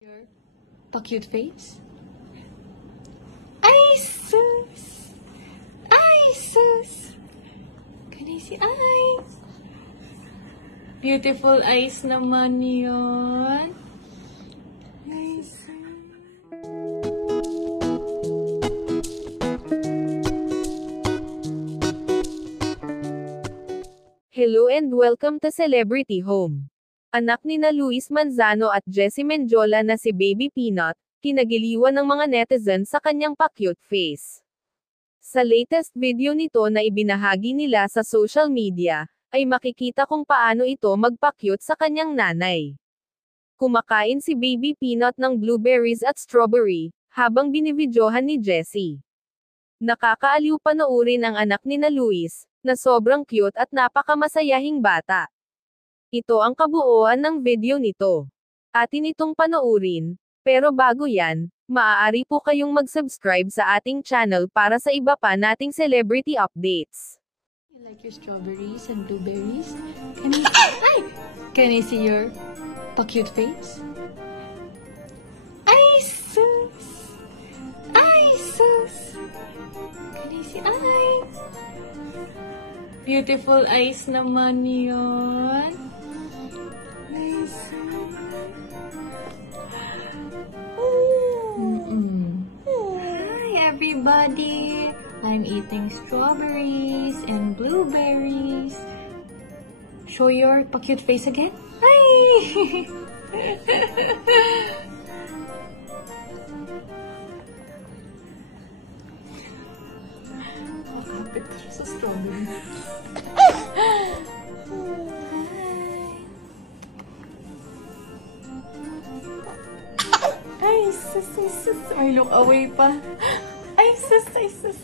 Your pa-cute face? Ay, sus! Ay, sus! Can I see eyes? Beautiful eyes naman yun. Ay, sus! Hello and welcome to Celebrity Home. Anak ni na Luis Manzano at Jessie Mendiola na si Baby Peanut, kinagiliwan ng mga netizen sa kanyang pa-cute face. Sa latest video nito na ibinahagi nila sa social media, ay makikita kung paano ito magpa-cute sa kanyang nanay. Kumakain si Baby Peanut ng blueberries at strawberry, habang binibidyohan ni Jessie. Nakakaaliw panoorin ang anak ni na Luis, na sobrang cute at napakamasayahing bata. Ito ang kabuuan ng video nito. Atin itong panoorin, pero bago yan, maaari po kayong mag-subscribe sa ating channel para sa iba pa nating celebrity updates. You like your strawberries and blueberries? Can I see your pa-cute face? Ay, sus! Ay, sus! Can I see eyes? Beautiful eyes naman yun. Ay, sus! Hi, everybody! I'm eating strawberries and blueberries. Show your pa-cute face again. Hi! Kapit ka sa strawberry. Ay, sus, ay, sus. Ay, look away pa. Ay, sus, ay, sus.